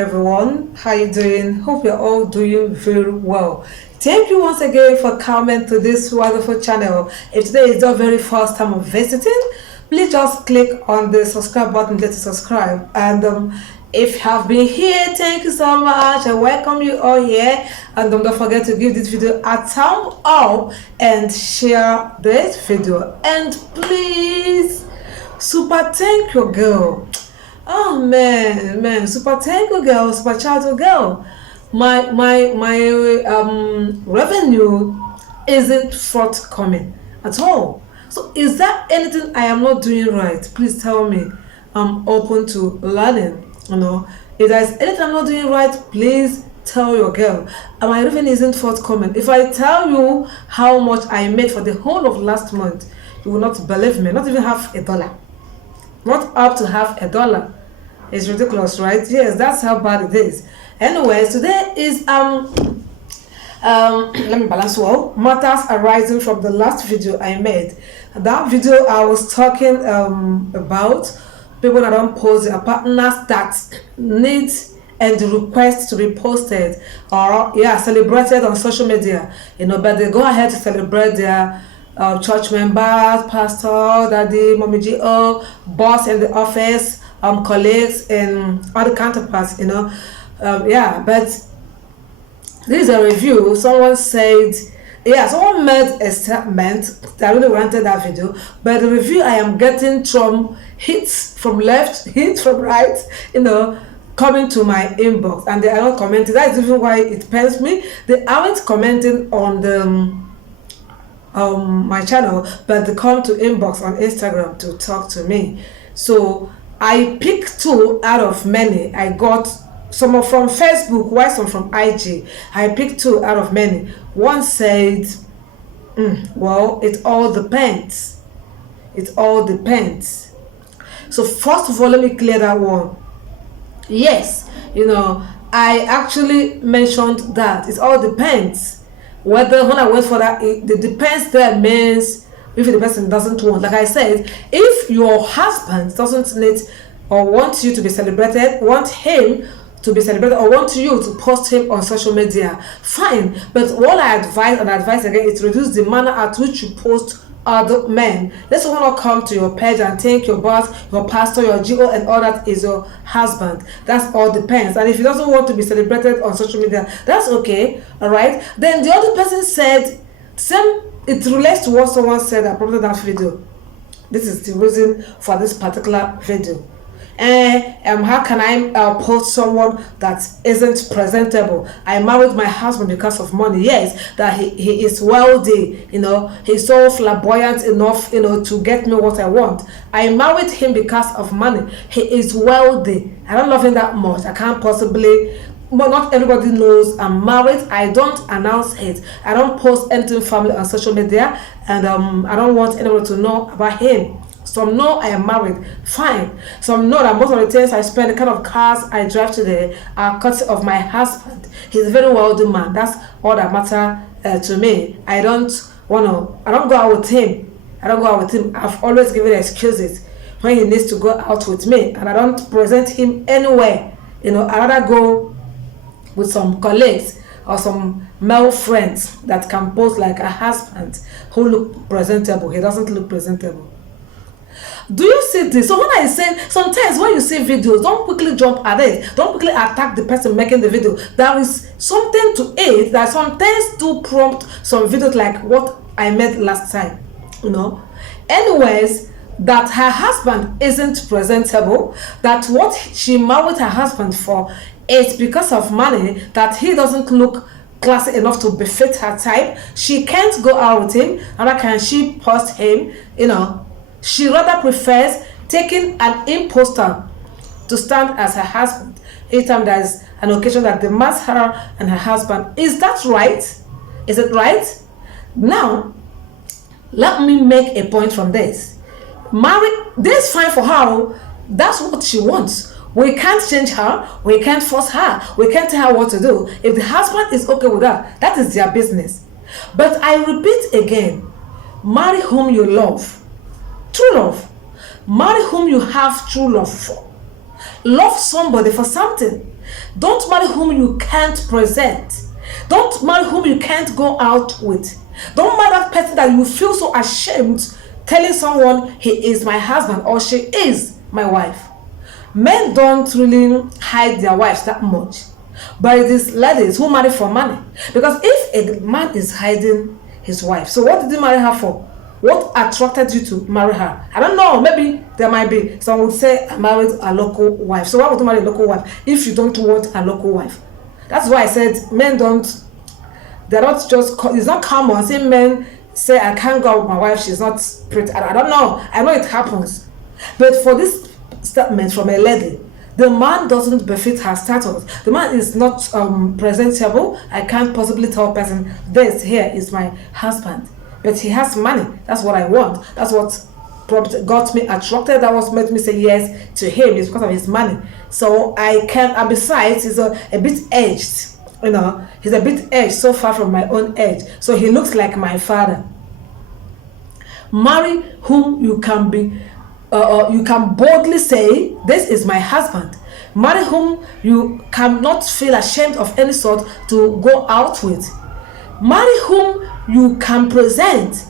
everyone, how you doing? Hope you're all doing very well. Thank you once again for coming to this wonderful channel. If today is your very first time of visiting, please just click on the subscribe button to subscribe. And if you have been here, thank you so much. I welcome you all here. And don't forget to give this video a thumb up and share this video. And please, super thank you, girl. Oh man, super thank you, girl, super child girl. My revenue isn't forthcoming at all. So is there anything I am not doing right? Please tell me. I'm open to learning. If there's anything I'm not doing right, please tell your girl. And my revenue isn't forthcoming. If I tell you how much I made for the whole of last month, you will not believe me. Not even $1. Not up to $1. It's ridiculous, right? Yes, that's how bad it is. Anyways, today is let me balance well. Matters arising from the last video I made. That video I was talking about people that don't post their partners that need and request to be posted or celebrated on social media. But they go ahead to celebrate their church members, pastor, daddy, mommy, GO, boss in the office, colleagues and other counterparts, but this is a review. Someone said, someone made a statement that I really wanted that video, but the review I am getting from hits from left, hits from right, coming to my inbox, and they are not commenting. That is even why it pains me. They aren't commenting on the my channel, but they come to inbox on Instagram to talk to me. So I picked 2 out of many. I got some from Facebook, while some from IG. I picked 2 out of many. One said, well, it all depends. It all depends. So first of all, let me clear that one. Yes, I actually mentioned that it all depends. Whether when I went for that, it depends there means if the person doesn't want. Like I said, if your husband doesn't need or want you to be celebrated, want him to be celebrated, or want you to post him on social media, fine. But what I advise again is to reduce the manner at which you post other men. Let's not come to your page and think your boss, your pastor, your GO and all that is your husband. That's all depends. And if he doesn't want to be celebrated on social media, that's okay. Alright. Then the other person said it relates to what someone said I posted that video. This is the reason for this particular video. How can I post someone that isn't presentable? I married my husband because of money. Yes, that he is wealthy, he's so flamboyant enough, to get me what I want. I married him because of money. He is wealthy. I don't love him that much. I can't possibly, but not everybody knows I'm married. I don't announce it. I don't post anything family on social media, and I don't want anyone to know about him. Some know I am married, fine. Some know that most of the things I spend, the kind of cars I drive today, are courtesy of my husband. He's a very wealthy man. That's all that matters to me. I don't go out with him. I've always given excuses when he needs to go out with me, and I don't present him anywhere. I rather go with some colleagues or some male friends that can pose like a husband who look presentable. He doesn't look presentable. Do you see this? So when I say, sometimes when you see videos, don't quickly jump at it. Don't quickly attack the person making the video. There is something to it that sometimes do prompt some videos like what I made last time. Anyways, that her husband isn't presentable, that what she married her husband for is because of money, that he doesn't look classy enough to befit her type. She can't go out with him, and how can she post him? She rather prefers taking an imposter to stand as her husband anytime there is an occasion that demands her and her husband. Is that right? Is it right? Now, let me make a point from this. This is fine for her. That's what she wants. We can't change her. We can't force her. We can't tell her what to do. If the husband is okay with that, that is their business. But I repeat again, marry whom you love. True love. Marry whom you have true love for. Love somebody for something. Don't marry whom you can't present. Don't marry whom you can't go out with. Don't marry that person that you feel so ashamed telling someone he is my husband or she is my wife. Men don't really hide their wives that much. But it is ladies who marry for money. Because if a man is hiding his wife, so what did you marry her for? What attracted you to marry her? I don't know. Maybe there might be someone would say I married a local wife. So why would you marry a local wife if you don't want a local wife? That's why I said men don't. They're not just. It's not common. Say men say I can't go out with my wife. She's not pretty. I don't know. I know it happens, but for this statement from a lady, the man doesn't befit her status. The man is not presentable. I can't possibly tell a person this here is my husband. But he has money. That's what I want. That's what got me attracted. That was made me say yes to him. It's because of his money. So I can. And besides, he's a bit aged. You know, he's a bit aged, so far from my own age. So he looks like my father. Marry whom you can be. You can boldly say, "This is my husband." Marry whom you cannot feel ashamed of any sort to go out with. Marry whom you can present.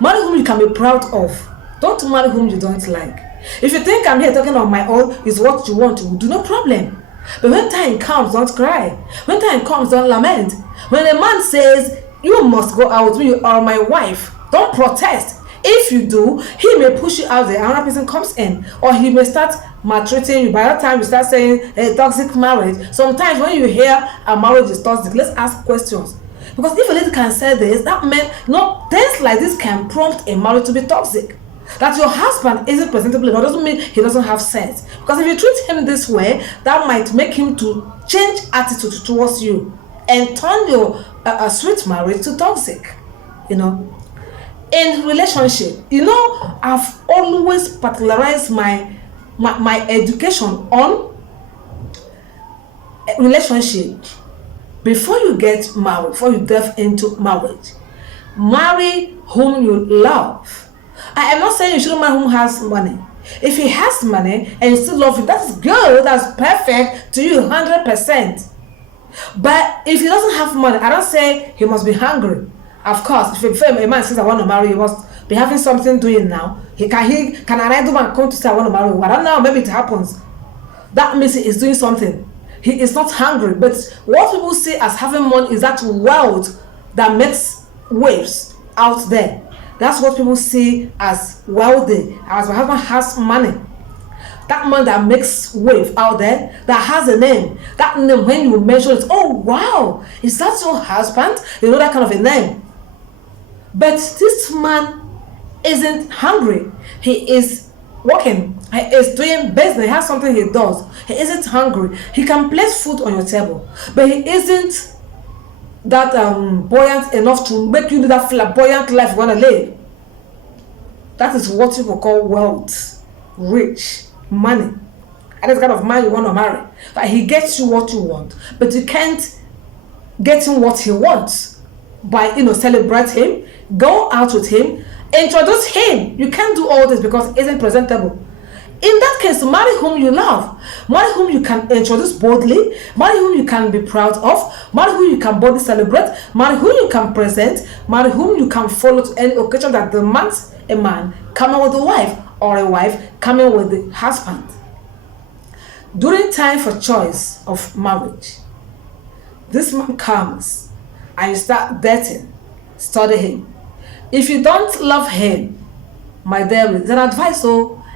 Marry whom you can be proud of. Don't marry whom you don't like. If you think I'm here talking on my own is what you want to do, no problem. But when time comes, don't cry. When time comes, don't lament. When a man says, you must go out with me, you are my wife, don't protest. If you do, he may push you out there, another person comes in, or he may start maltreating you. By that time, you start saying a toxic marriage. Sometimes when you hear a marriage is toxic, let's ask questions. Because if a lady can say this, that means things like this can prompt a marriage to be toxic. That your husband isn't presentable enough doesn't mean he doesn't have sense. Because if you treat him this way, that might make him to change attitude towards you and turn your sweet marriage to toxic. In relationship, I've always particularized my education on relationship. Before you get married, before you delve into marriage, marry whom you love. I am not saying you shouldn't marry whom has money. If he has money and you still love him, that's good, that's perfect to you 100%. But if he doesn't have money, I don't say he must be hungry. Of course, if a man says I want to marry, he must be having something doing now. Can an idle man come to say I want to marry you? I don't know, maybe it happens. That means he is doing something. He is not hungry. But what people see as having money is that wealth that makes waves out there. That's what people see as wealthy. As my husband has money. That man that makes wave out there, that has a name. That name, when you mention it, oh wow, is that your husband? You know, that kind of a name. But this man isn't hungry. He is working. He is doing business. He has something he does. He isn't hungry. He can place food on your table. But he isn't that buoyant enough to make you live that flamboyant life you want to live. That is what people call wealth, rich, money. And that's the kind of man you want to marry. Like he gets you what you want, but you can't get him what he wants by celebrate him, go out with him, introduce him. You can't do all this because it isn't presentable. In that case, marry whom you love, marry whom you can introduce boldly, marry whom you can be proud of, marry whom you can boldly celebrate, marry whom you can present, marry whom you can follow to any occasion that demands a man coming with a wife or a wife coming with the husband. During time for choice of marriage, this man comes and you start dating, study him. If you don't love him, my dear, it's an advice,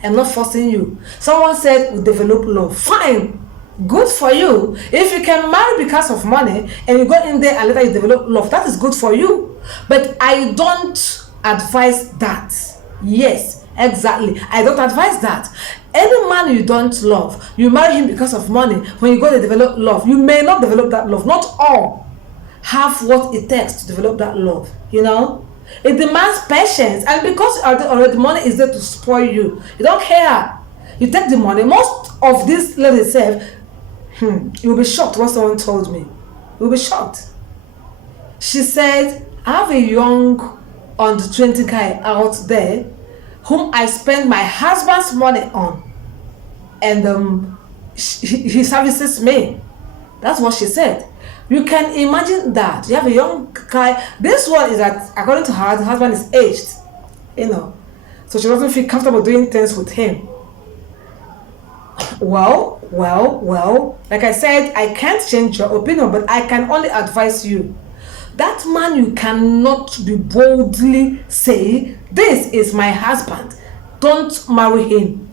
I'm not forcing you. Someone said we develop love. Fine, good for you. If you can marry because of money and you go in there and later you develop love, that is good for you. But I don't advise that. Yes, exactly. I don't advise that. Any man you don't love, you marry him because of money. When you go to develop love, you may not develop that love. Not all have what it takes to develop that love. It demands patience, and because already money is there to spoil you, you don't care. You take the money. Most of these ladies say, you'll be shocked what someone told me. You'll be shocked. She said, I have a young under 20 guy out there whom I spend my husband's money on, and he services me. That's what she said. You can imagine that. You have a young guy. This one is that, according to her, the husband is aged, you know. So she doesn't feel comfortable doing things with him. Well, like I said, I can't change your opinion, but I can only advise you. That man, you cannot be boldly say, this is my husband. Don't marry him.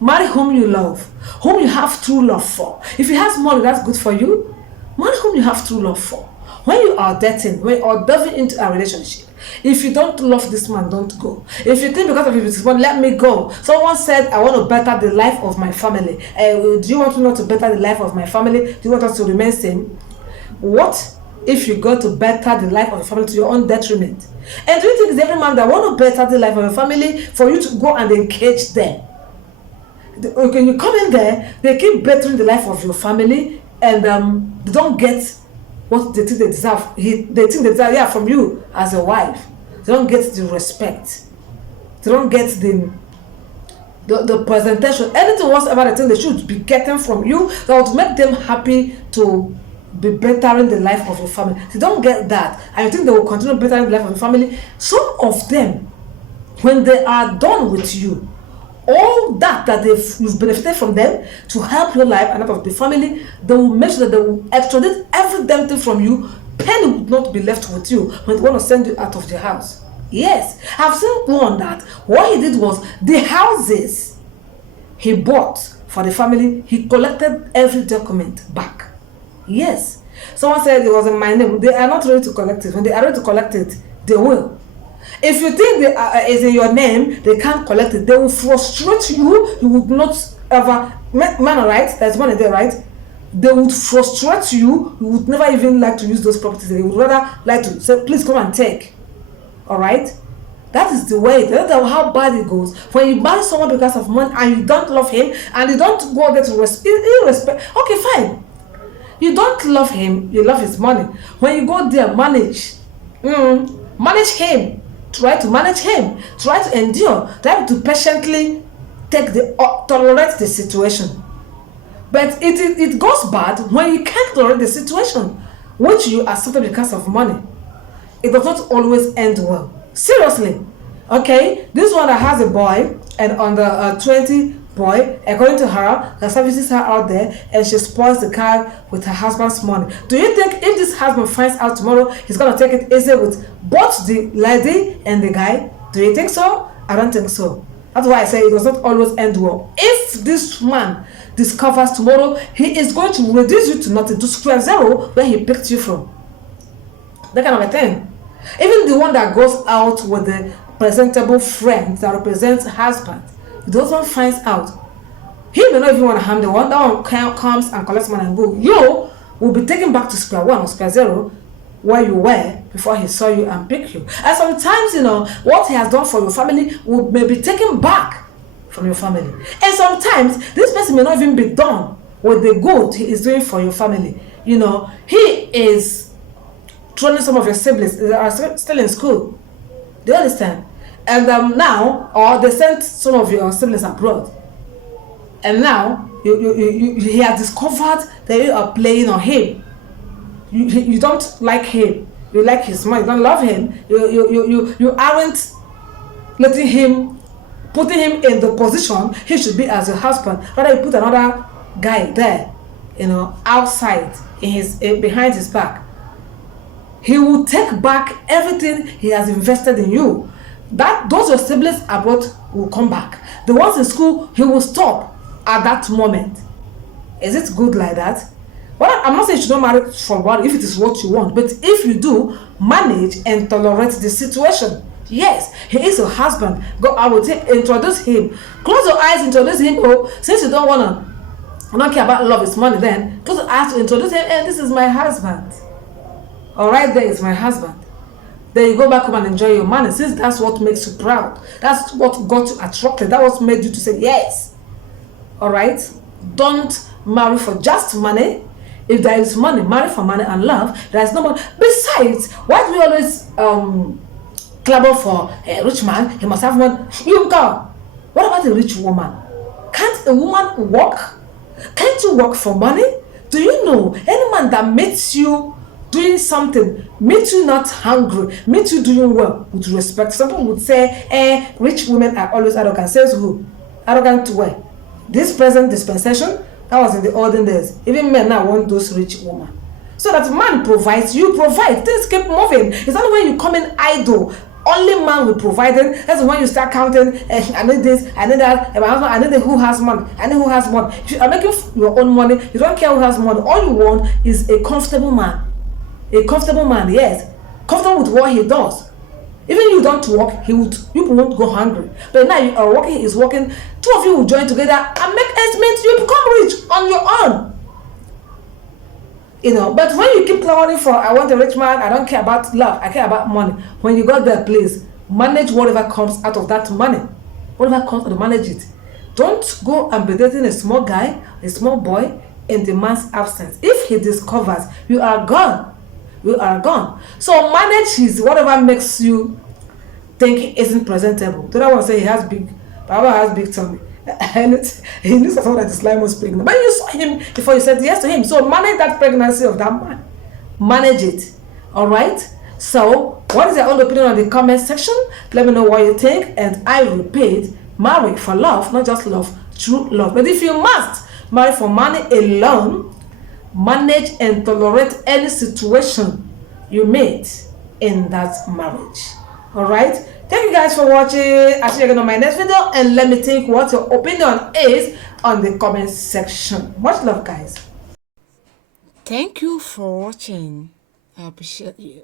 Marry whom you love, whom you have true love for. If he has money, that's good for you. Marry whom you have true love for. When you are dating, when you are diving into a relationship, if you don't love this man, don't go. If you think because of his money, let me go. Someone said, I want to better the life of my family. Do you want me not to better the life of my family? Do you want us to remain same? What if you go to better the life of your family to your own detriment? And do you think it's every man that want to better the life of your family for you to go and engage them? When you come in there, they keep bettering the life of your family, and they don't get what they think they deserve. They think they deserve, from you as a wife. They don't get the respect. They don't get the presentation. Anything whatsoever they think they should be getting from you that would make them happy to be bettering the life of your family. They don't get that, and you think they will continue bettering the life of your family. Some of them, when they are done with you, all that you've benefited from them to help your life and that of the family, they will make sure that they will extradite every damn thing from you. Penny would not be left with you when they want to send you out of the house. Yes, I've seen one that what he did was the houses he bought for the family, he collected every document back. Yes, someone said it was in my name. They are not ready to collect it. When they are ready to collect it, they will. If you think it's in your name, they can't collect it. They will frustrate you. You would not ever, man, right? There's money there, right? They would frustrate you. You would never even like to use those properties. They would rather like to say, please come and take. All right? That is the way. That's how bad it goes. When you marry someone because of money and you don't love him and you don't go there to respect. Okay, fine. You don't love him. You love his money. When you go there, manage. Manage him. Try to manage him. Try to endure. Try to patiently tolerate the situation. But it goes bad when you can't tolerate the situation, which you accepted because of money. It does not always end well. Seriously. Okay, this one that has a boy, and on the 20 boy, according to her, that services her out there, and she spoils the car with her husband's money. Do you think if this husband finds out tomorrow, he's going to take it easy with both the lady and the guy? Do you think so? I don't think so. That's why I say it does not always end well. If this man discovers tomorrow, he is going to reduce you to nothing, to square zero where he picked you from. That kind of a thing. Even the one that goes out with the presentable friend that represents husband, if those one finds out, he may not even want to harm the one. That one comes and collects money and go. You will be taken back to square one or square zero where you were before he saw you and picked you. And sometimes, what he has done for your family may be taken back from your family. And sometimes this person may not even be done with the good he is doing for your family. He is training some of your siblings that are still in school. Do you understand? And now, or they sent some of your siblings abroad, and now he has discovered that you are playing on him. You don't like him. You like his money. You don't love him. You aren't letting him, putting him in the position he should be as a husband. Rather, you put another guy there, outside behind his back. He will take back everything he has invested in you. Those your siblings abroad will come back. The ones in school, he will stop at that moment. Is it good like that? Well, I'm not saying you should not marry for one if it is what you want, but if you do, manage and tolerate the situation. Yes, he is your husband. Go, I will introduce him. Close your eyes, introduce him. Oh, since you don't care about love is money, then close your eyes to introduce him. And this is my husband. All right, there is my husband. Then you go back home and enjoy your money, since that's what makes you proud. That's what got you attracted. That was made you to say yes. All right, don't marry for just money. If there is money, marry for money and love. There is no money. Besides, why do we always clamor for a rich man? He must have money. You go. What about a rich woman? Can't a woman work? Can't you work for money? Do you know any man that meets you doing something, meets you not hungry, meets you doing well with respect? Some people would say, rich women are always arrogant. Says who? Arrogant to where? This present dispensation, that was in the olden days. Even men now want those rich women. So that man provides, you provide. Things keep moving. It's not when you come in idle. Only man will provide it. That's when you start counting. I need this, I need that. My husband, I need who has money. I need who has money. If you are making your own money, you don't care who has money. All you want is a comfortable man. A comfortable man, yes. Comfortable with what he does. Even you don't work, you won't go hungry. But now you are working, he's working. Two of you will join together and make estimates. You become rich on your own. But when you keep clamoring for, I want a rich man, I don't care about love, I care about money. When you got there, please manage whatever comes out of that money. Whatever comes out, manage it. Don't go and be dating a small guy, a small boy in the man's absence. If he discovers, you are gone. You are gone. So manage his whatever makes you think he isn't presentable. The other one say he has Baba has big tummy. And he looks like someone that is almost pregnant. But you saw him before you said yes to him. So manage that pregnancy of that man. Manage it. Alright? So, what is your own opinion on the comment section? Let me know what you think. And I repeat, marry for love, not just love, true love. But if you must marry for money alone, manage and tolerate any situation you meet in that marriage. Alright? Thank you guys for watching. I'll see you again on my next video, and let me think what your opinion is on the comment section. Much love, guys. Thank you for watching. I appreciate you.